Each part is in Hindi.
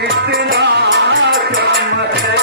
कितना गम है।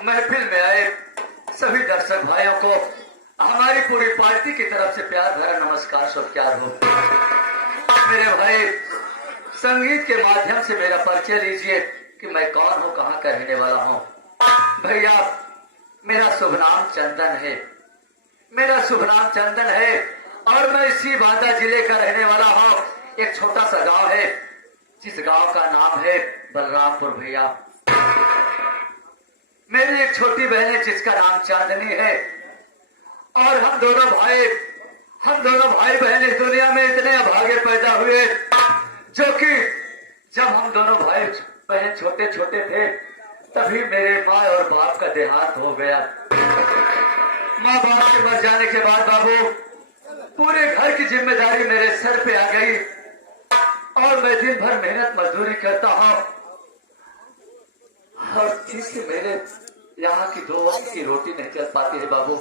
महफिल में आए सभी दर्शक भाइयों को हमारी पूरी पार्टी की तरफ से प्यार भरा नमस्कार स्वीकार हो। मेरे भाई, संगीत के माध्यम से मेरा परिचय लीजिए कि मैं कौन हूँ, कहाँ का रहने वाला हूँ। भैया, मेरा शुभ नाम चंदन है। मेरा शुभ नाम चंदन है और मैं इसी बांदा जिले का रहने वाला हूँ। एक छोटा सा गांव है जिस गांव का नाम है बलरामपुर। भैया, मेरी एक छोटी बहन है जिसका नाम चांदनी है और हम दोनों भाई बहन इस दुनिया में इतने अभागे पैदा हुए जो कि जब हम दोनों भाई बहन छोटे छोटे थे तभी मेरे माँ और बाप का देहांत हो गया। माँ बाप के मर जाने के बाद बाबू पूरे घर की जिम्मेदारी मेरे सर पे आ गई और मैं दिन भर मेहनत मजदूरी करता हूँ और किसी मेरे यहाँ की 2 वक्त की रोटी नहीं चल पाती है। बाबू,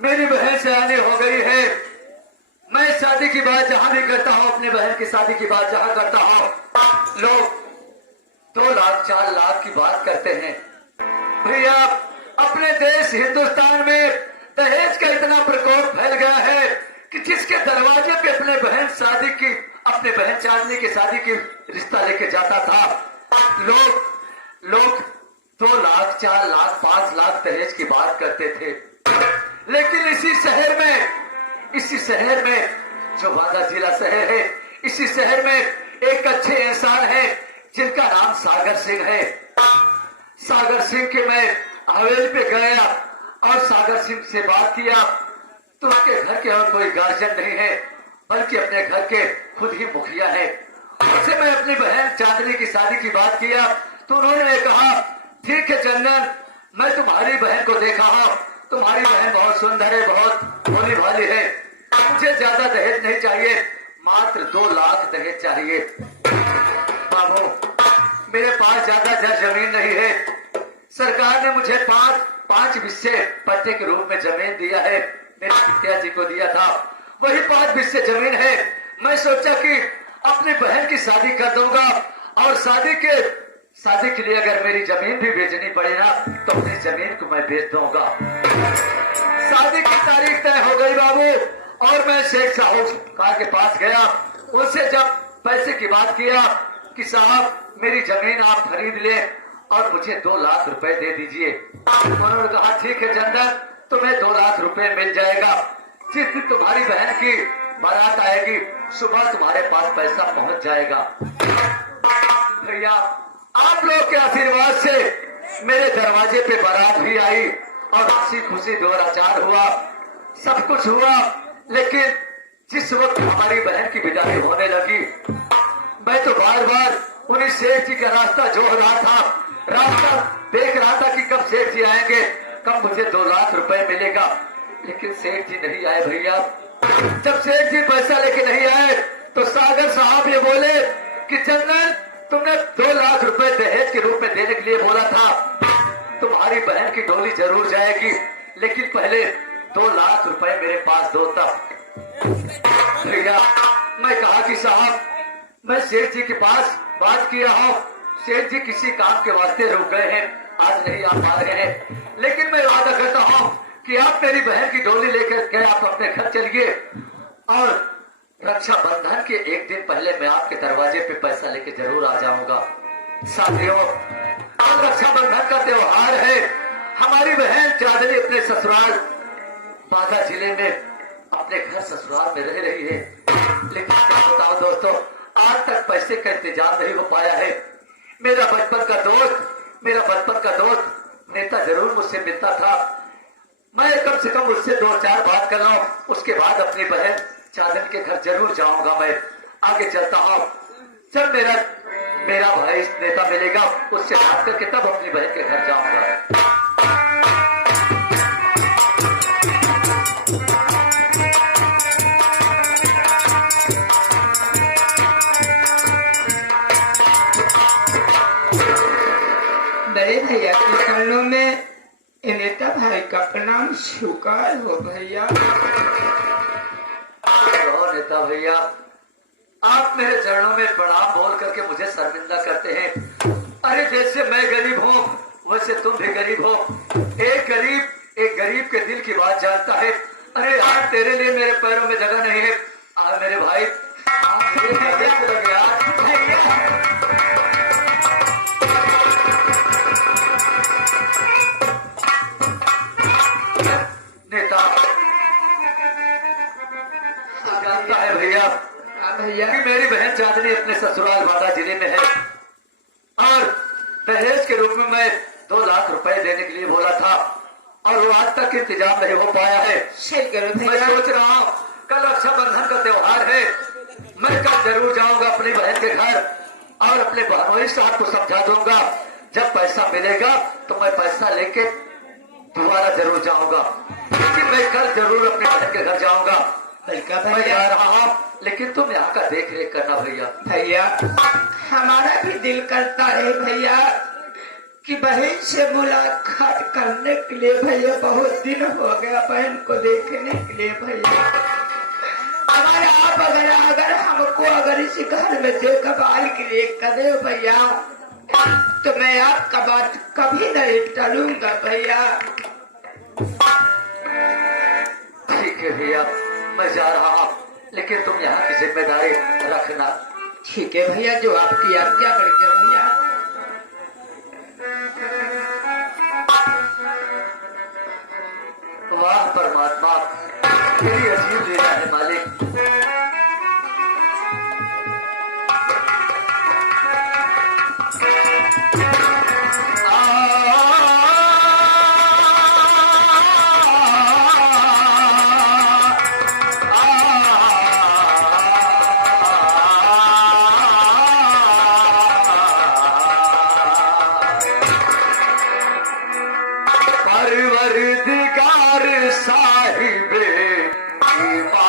मेरी बहन से आने हो गई है। मैं शादी की बात जहाँ भी करता हूँ, अपनी बहन की शादी की बात जहाँ करता हूँ, लोग 2 लाख 4 लाख की बात करते हैं। भैया, अपने देश हिंदुस्तान में दहेज का इतना प्रकोप फैल गया है कि जिसके दरवाजे पे अपने बहन चांदनी की शादी की रिश्ता लेके जाता था, लोग 2 लाख 4 लाख 5 लाख दहेज की बात करते थे। लेकिन इसी शहर में जो बांदा जिला शहर है, इसी शहर में एक अच्छे इंसान है जिनका नाम सागर सिंह है। सागर सिंह के मैं हवेली पे गया और सागर सिंह से बात किया तो उसके घर के और कोई गार्जियन नहीं है बल्कि अपने घर के खुद ही मुखिया है। उससे मैं अपनी बहन चांदनी की शादी की बात किया तो उन्होंने कहा, ठीक है चंदन, मैं तुम्हारी बहन को देखा हूँ, तुम्हारी बहन बहुत सुंदर है, बहुत भोली भाली है, मुझे ज्यादा दहेज नहीं चाहिए, मात्र 2 लाख दहेज चाहिए। बाबू, मेरे पास ज्यादा जमीन नहीं है। सरकार ने मुझे 5 हिस्से पट्टे के रूप में जमीन दिया है, मेरे पिताजी को दिया था, वही 5 हिस्से जमीन है। मैं सोचा कि अपनी बहन की शादी कर दूंगा और शादी के लिए अगर मेरी जमीन भी बेचनी पड़े ना तो अपनी जमीन को मैं बेच दूंगा। शादी की तारीख तय हो गई बाबू, और मैं शेख साहूकार के पास गया। उनसे जब पैसे की बात किया कि साहब मेरी जमीन आप खरीद ले और मुझे 2 लाख रुपए दे दीजिए। उन्होंने कहा ठीक है चंदन, तुम्हें 2 लाख रुपए मिल जाएगा। जिस दिन तुम्हारी बहन की बारात आएगी सुबह तुम्हारे पास पैसा पहुंच जाएगा। भैया आप लोग के आशीर्वाद से मेरे दरवाजे पे बारात भी आई और हंसी खुशी दौराचार हुआ, सब कुछ हुआ। लेकिन जिस वक्त हमारी बहन की विदाई होने लगी, मैं तो बार बार उन्हीं सेठ जी का रास्ता जोड़ रहा था, रास्ता देख रहा था कि कब सेठ जी आएंगे, कब मुझे 2 लाख रुपए मिलेगा। लेकिन सेठ जी नहीं आए भैया। जब सेठ जी पैसा लेके नहीं आए तो सागर साहब ये बोले कि चंदन तुमने 2 लाख रुपए दहेज के रूप में देने के लिए बोला था, तुम्हारी बहन की डोली जरूर जाएगी, लेकिन पहले 2 लाख रुपए मेरे पास दो। तब भैया मैं कहा कि साहब मैं सेठ जी के पास बात किया हूँ, सेठ जी किसी काम के वास्ते रुक गए हैं, आज नहीं आ पा रहे हैं, लेकिन मैं वादा करता हूँ कि आप मेरी बहन की डोली लेकर के आप अपने घर चलिए और रक्षाबंधन के एक दिन पहले मैं आपके दरवाजे पे पैसा लेके जरूर आ जाऊंगा। साथियों आज रक्षाबंधन का त्योहार है। हमारी बहन चांदनी अपने ससुराल बांदा जिले में अपने घर ससुराल में रह रही है, लेकिन क्या बताओ दोस्तों, आज तक पैसे का इंतजाम नहीं हो पाया है। मेरा बचपन का दोस्त नेता जरूर मुझसे मिलता था, मैं कम से कम उससे 2-4 बात कर रहा हूँ, उसके बाद अपनी बहन चांदनी के घर जरूर जाऊंगा। मैं आगे चलता हूँ, जब मेरा भाई नेता मिलेगा उससे बात करके तब अपनी बहन के घर जाऊंगा। बड़े भैया के चरणों में नेता भाई का प्रणाम स्वीकार हो भैया। नेता भैया आप मेरे चरणों में प्रणाम बोल करके मुझे शर्मिंदा करते हैं। अरे जैसे मैं गरीब हूँ वैसे तुम भी गरीब हो। एक गरीब के दिल की बात जानता है। अरे आज तेरे लिए मेरे पैरों में जगह नहीं है। आज मेरे भाई लगे नेता जानता है भैया कि मेरी बहन चांदनी अपने ससुराल बांदा जिले में है और दहेज के रूप में मैं 2 लाख रुपए देने के लिए बोला था और वो आज तक इंतजाम नहीं हो पाया है। मैं सोच रहा हूँ कल रक्षाबंधन का त्योहार है, मैं कल जरूर जाऊंगा अपनी बहन के घर और अपने बहनोई साहब को समझा दूंगा। जब पैसा मिलेगा तो मैं पैसा लेके दोबारा जरूर जाऊंगा, लेकिन मैं कल जरूर अपने बहन के घर जाऊंगा। मैं जा रहा हूँ, लेकिन तुम यहाँ का देख रेख करना भैया। भैया हमारा भी दिल करता है भैया कि बहन से मुलाकात करने के लिए भैया, बहुत दिन हो गया बहन को देखने के लिए भैया। अगर हमको इसी घर में देखभाल के लिए करे भैया तो मैं आपका बात कभी नहीं टालूंगा भैया। ठीक है भैया मैं जा रहा हूँ, लेकिन तुम यहाँ की जिम्मेदारी रखना। ठीक है भैया, जो आपकी आज्ञा बढ़कर भैया। वाह परमात्मा, तेरी अजीब लीला है मालिक। परवरदिगार साहिबे ईमान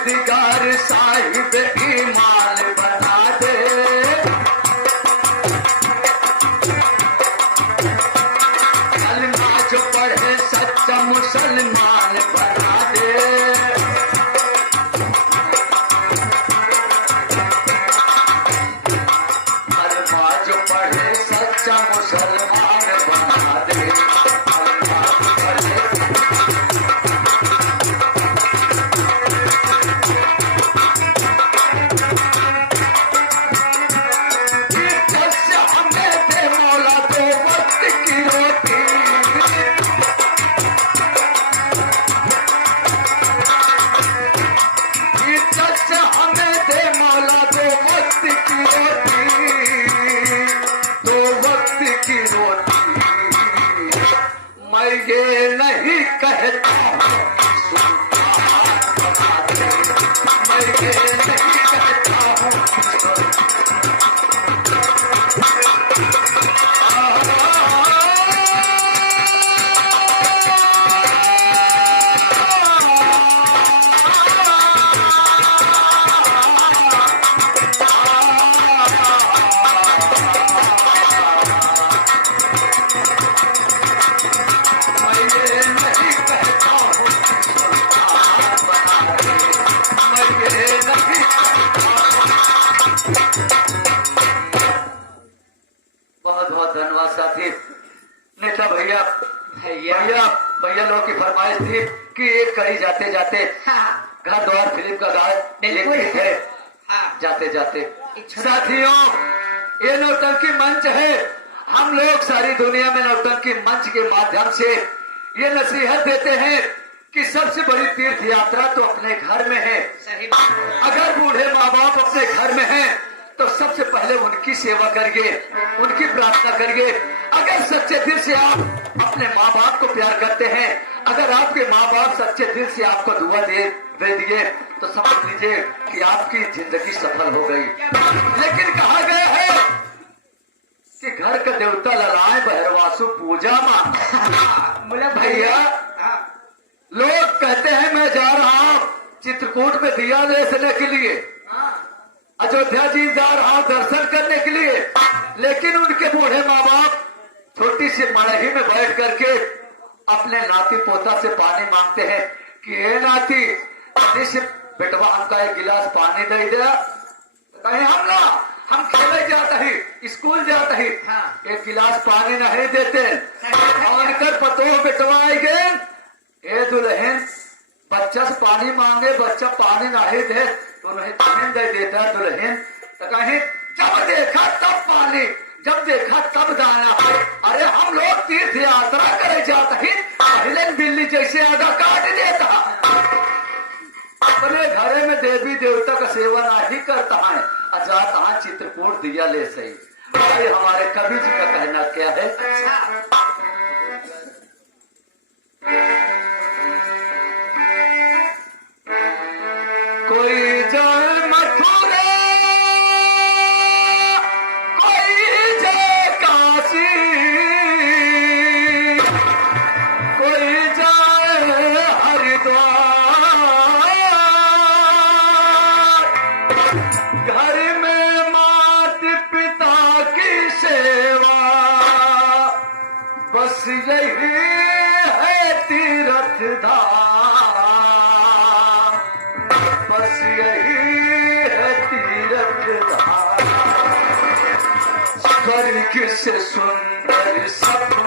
परवरदिगार साहिब ईमान बना दे, कलमा जो पढ़े सच्चा मुसलमान बना दे, कलमा जो पढ़े सच्चा मुसलमान बना दे, कलमा जो पढ़े ये नहीं कहता हूँ सुल्तान बना दे, मैं ये नहीं कहता हूँ नेता भैया भैया लोग की फरमाइश थी कि एक कहीं जाते जाते घर द्वार फिल्म का गायक थे, जाते जाते साथियों ये नौटंकी मंच है। हम लोग सारी दुनिया में नौटंकी मंच के माध्यम से ये नसीहत देते हैं कि सबसे बड़ी तीर्थ यात्रा तो अपने घर में है। अगर बूढ़े माँ बाप अपने घर में हैं तो सबसे पहले उनकी सेवा करिए, उनकी प्रार्थना करिए। अगर सच्चे दिल से आप अपने माँ बाप को प्यार करते हैं, अगर आपके माँ बाप सच्चे दिल से आपको दुआ दे दिए तो समझ लीजिए कि आपकी जिंदगी सफल हो गई। लेकिन कहा गया है कि घर का देवता ललाए बहरवासु पूजा मांगा। भैया लोग कहते हैं मैं जा रहा हूँ चित्रकूट में दिया लेसने के लिए, अयोध्या जी जा रहा हूं दर्शन करने के लिए, लेकिन उनके बूढ़े माँ बाप छोटी सी मड़ही में बैठ करके अपने नाती पोता से पानी मांगते हैं कि हे नाती बेटवा हमका एक गिलास पानी दे दे। कहीं हम खेले जाते ही स्कूल जाते ही एक गिलास पानी नहीं देते। उनकर पतोह बेटवा आई गए, ए दुल्हन बच्चा से पानी मांगे, बच्चा पानी नहीं दे तो नहीं दुल्हन दे देता दुल्हन। तो कहीं जब देखा तब पानी, जब देखा तब दाना। अरे हम लोग तीर्थ यात्रा करे जाते ही पहले बिल्ली जैसे आधा काट देता, अपने घरे में देवी देवता का सेवा नहीं करता है, जाता है चित्रकूट दिया ले सही। भाई हमारे कवि जी का कहना क्या है? कोई जाए मथुरा, कोई जाए काशी, कोई जाए हरिद्वार, घर में मात पिता की सेवा, बस यही है तीर्थ धाम, बस यही है तीर्थ धाम। स्वर्ग से सुंदर सब